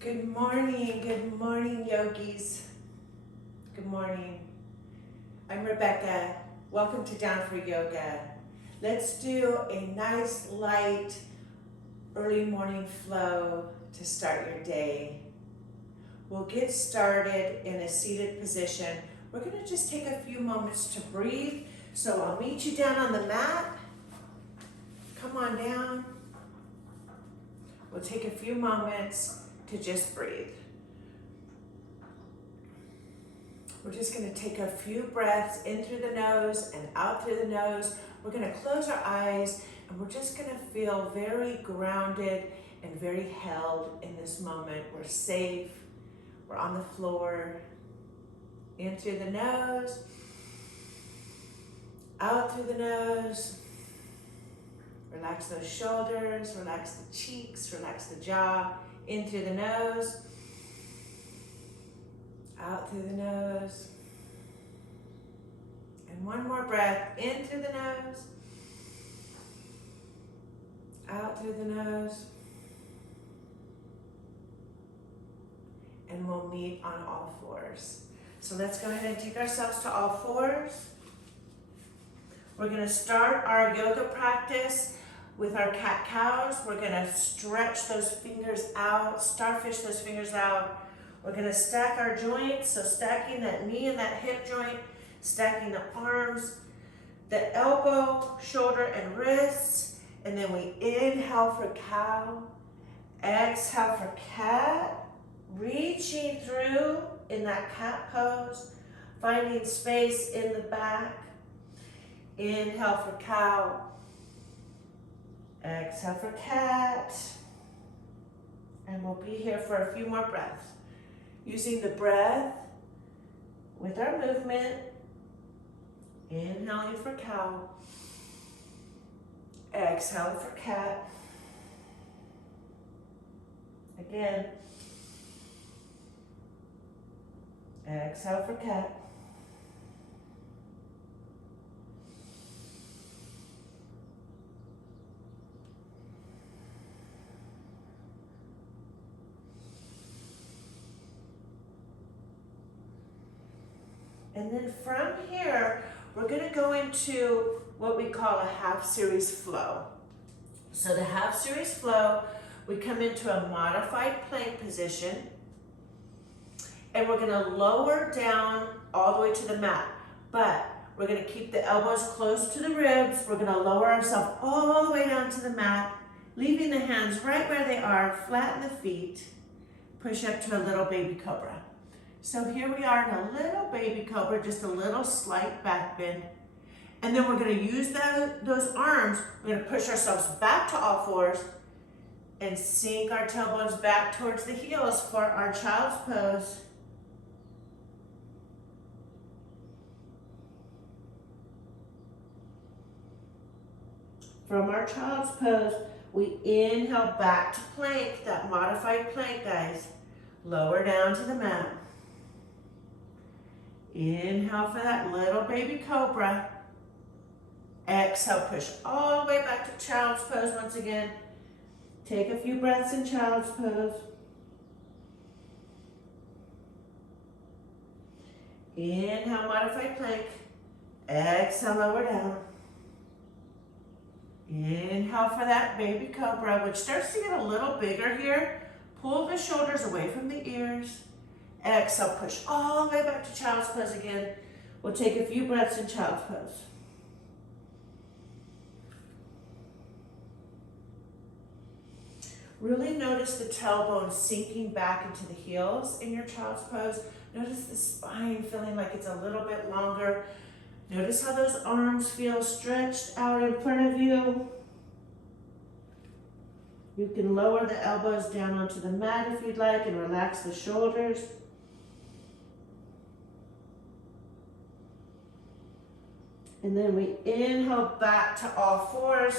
Good morning, yogis. Good morning. I'm Rebecca. Welcome to Down for Yoga. Let's do a nice, light, early morning flow to start your day. We'll get started in a seated position. We're going to just take a few moments to breathe. So I'll meet you down on the mat. Come on down. We'll take a few moments to just breathe. We're just going to take a few breaths in through the nose and out through the nose. We're going to close our eyes and we're just going to feel very grounded and very held in this moment. We're safe. We're on the floor. In through the nose, out through the nose. Relax those shoulders, relax the cheeks, relax the jaw. In through the nose, out through the nose. And one more breath, in through the nose, out through the nose. And we'll meet on all fours. So let's go ahead and take ourselves to all fours. We're going to start our yoga practice with our cat-cows. We're going to stretch those fingers out, starfish those fingers out. We're going to stack our joints, so stacking that knee and that hip joint, stacking the arms, the elbow, shoulder, and wrists. And then we inhale for cow, exhale for cat, reaching through in that cat pose, finding space in the back. Inhale for cow, exhale for cat, and we'll be here for a few more breaths. Using the breath with our movement, inhaling for cow, exhaling for cat. Again, exhale for cat. And then from here, we're going to go into what we call a half series flow. So the half series flow, we come into a modified plank position, and we're going to lower down all the way to the mat. But we're going to keep the elbows close to the ribs. We're going to lower ourselves all the way down to the mat, leaving the hands right where they are, flatten the feet, push up to a little baby cobra. So here we are in a little baby cobra, just a little slight back bend. And then we're going to use those arms, we're going to push ourselves back to all fours and sink our tailbones back towards the heels for our child's pose. From our child's pose, we inhale back to plank, that modified plank, guys. Lower down to the mat. Inhale for that little baby cobra. Exhale, push all the way back to child's pose once again. Take a few breaths in child's pose. Inhale, modified plank. Exhale, lower down. Inhale for that baby cobra, which starts to get a little bigger here. Pull the shoulders away from the ears. Exhale, push all the way back to child's pose again. We'll take a few breaths in child's pose. Really notice the tailbone sinking back into the heels in your child's pose. Notice the spine feeling like it's a little bit longer. Notice how those arms feel stretched out in front of you. You can lower the elbows down onto the mat if you'd like and relax the shoulders. And then we inhale back to all fours.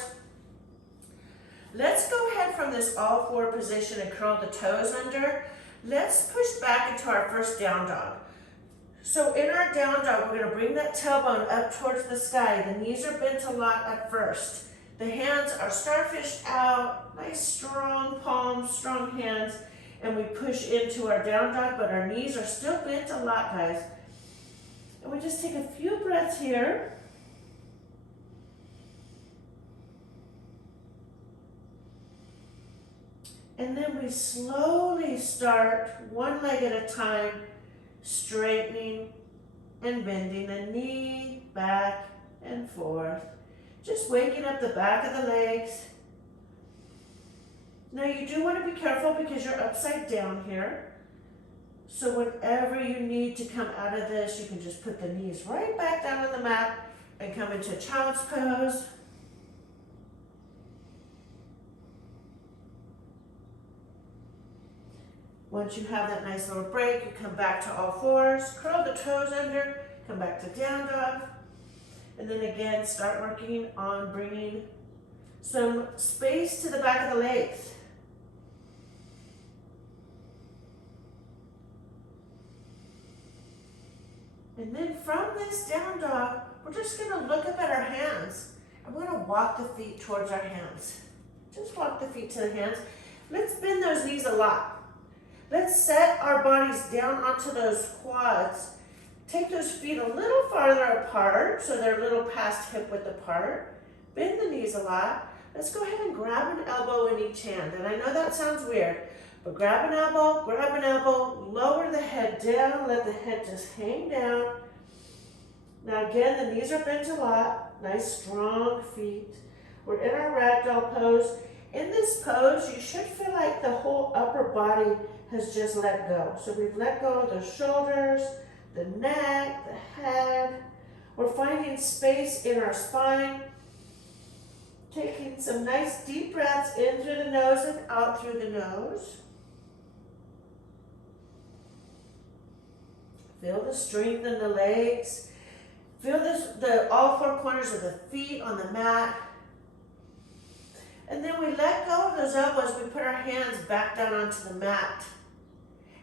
Let's go ahead from this all four position and curl the toes under. Let's push back into our first down dog. So in our down dog, we're going to bring that tailbone up towards the sky. The knees are bent a lot at first. The hands are starfished out, nice strong palms, strong hands. and we push into our down dog, but our knees are still bent a lot, guys. And we just take a few breaths here. And then we slowly start, one leg at a time, straightening and bending a knee back and forth. Just waking up the back of the legs. Now you do want to be careful because you're upside down here. So whenever you need to come out of this, you can just put the knees right back down on the mat and come into child's pose. Once you have that nice little break, you come back to all fours, curl the toes under, come back to down dog, and then again start working on bringing some space to the back of the legs. And then from this down dog, we're just gonna look up at our hands. And we're gonna walk the feet towards our hands. Just walk the feet to the hands. Let's bend those knees a lot. Let's set our bodies down onto those quads. Take those feet a little farther apart so they're a little past hip width apart. Bend the knees a lot. Let's go ahead and grab an elbow in each hand. And I know that sounds weird, but grab an elbow, lower the head down, let the head just hang down. Now again, the knees are bent a lot. Nice strong feet. We're in our ragdoll pose. In this pose, you should feel like the whole upper body has just let go. So we've let go of the shoulders, the neck, the head. We're finding space in our spine. Taking some nice deep breaths in through the nose and out through the nose. Feel the strength in the legs. Feel all four corners of the feet on the mat. And then we let go of those elbows. We put our hands back down onto the mat.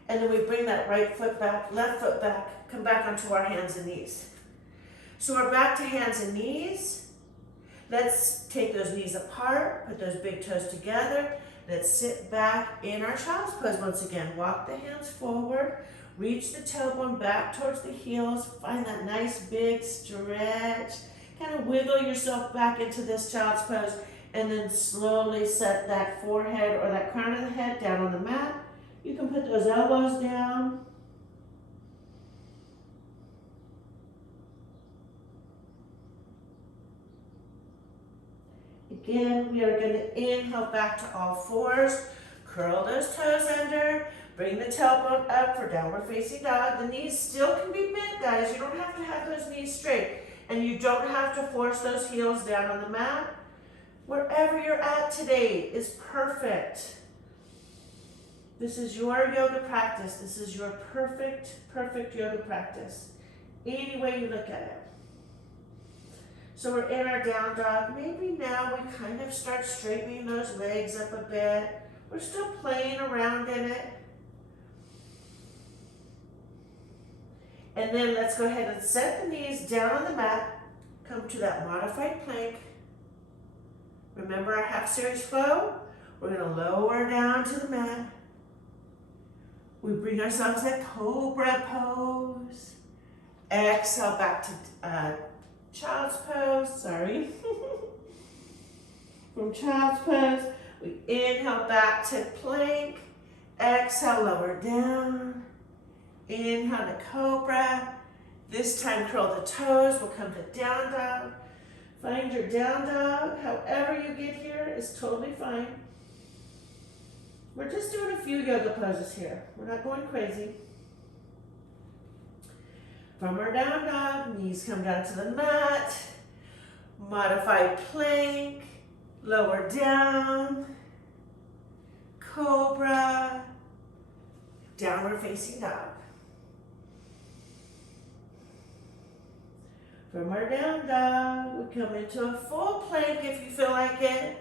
And then we bring that right foot back, left foot back, come back onto our hands and knees. So we're back to hands and knees. Let's take those knees apart, put those big toes together. Let's sit back in our child's pose once again. Walk the hands forward, reach the tailbone back towards the heels, find that nice big stretch. Kind of wiggle yourself back into this child's pose, and then slowly set that forehead or that crown of the head down on the mat. You can put those elbows down. Again, we are going to inhale back to all fours. Curl those toes under. Bring the tailbone up for downward facing dog. The knees still can be bent, guys. You don't have to have those knees straight. And you don't have to force those heels down on the mat. Wherever you're at today is perfect. This is your yoga practice. This is your perfect yoga practice. Any way you look at it. So we're in our down dog. Maybe now we kind of start straightening those legs up a bit. We're still playing around in it. And then let's go ahead and set the knees down on the mat. Come to that modified plank. Remember our half series flow? We're going to lower down to the mat. We bring ourselves to cobra pose. Exhale back to child's pose, sorry. From child's pose, we inhale back to plank. Exhale, lower down. Inhale to cobra. This time curl the toes. We'll come to down dog. Find your down dog. However you get here is totally fine. We're just doing a few yoga poses here. We're not going crazy. From our down dog, knees come down to the mat. Modified plank. Lower down. Cobra. Downward facing dog. From our down dog, we come into a full plank if you feel like it.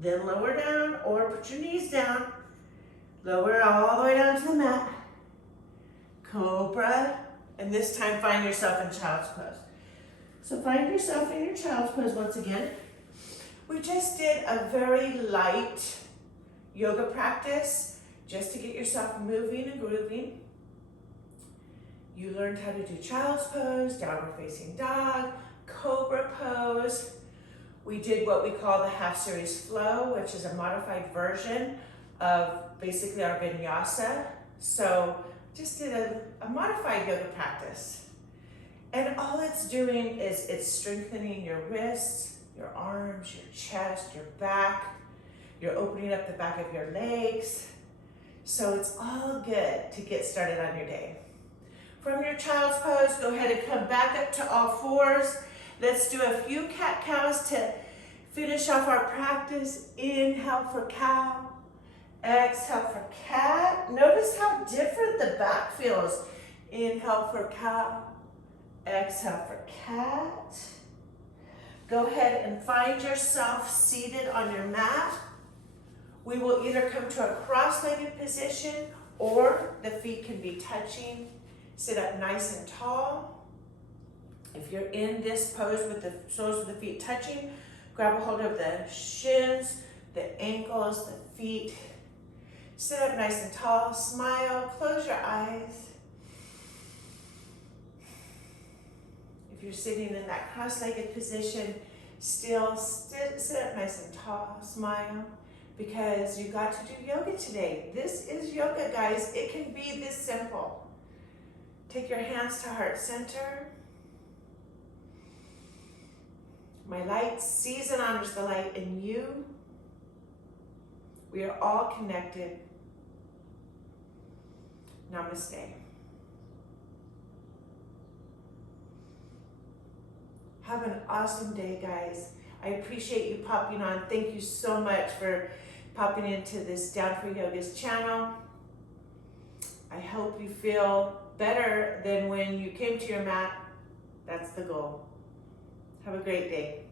Then lower down or put your knees down. Lower all the way down to the mat. Cobra. And this time find yourself in child's pose. So find yourself in your child's pose once again. We just did a very light yoga practice just to get yourself moving and grooving. You learned how to do child's pose, downward facing dog, cobra pose. We did what we call the half series flow, which is a modified version of basically our vinyasa. So just did a modified yoga practice. And all it's doing is it's strengthening your wrists, your arms, your chest, your back. You're opening up the back of your legs. So it's all good to get started on your day. From your child's pose, go ahead and come back up to all fours. Let's do a few cat-cows to finish off our practice. Inhale for cow. Exhale for cat. Notice how different the back feels. Inhale for cow. Exhale for cat. Go ahead and find yourself seated on your mat. We will either come to a cross-legged position or the feet can be touching. Sit up nice and tall. If you're in this pose with the soles of the feet touching, grab a hold of the shins, the ankles, the feet. Sit up nice and tall, smile, close your eyes. If you're sitting in that cross-legged position, still sit up nice and tall, smile, because you got to do yoga today. This is yoga, guys. It can be this simple. Take your hands to heart center. My light sees and honors the light in you. We are all connected. Namaste. Have an awesome day, guys. I appreciate you popping on. Thank you so much for popping into this Down for Yoga's channel. I hope you feel better than when you came to your mat. That's the goal. Have a great day.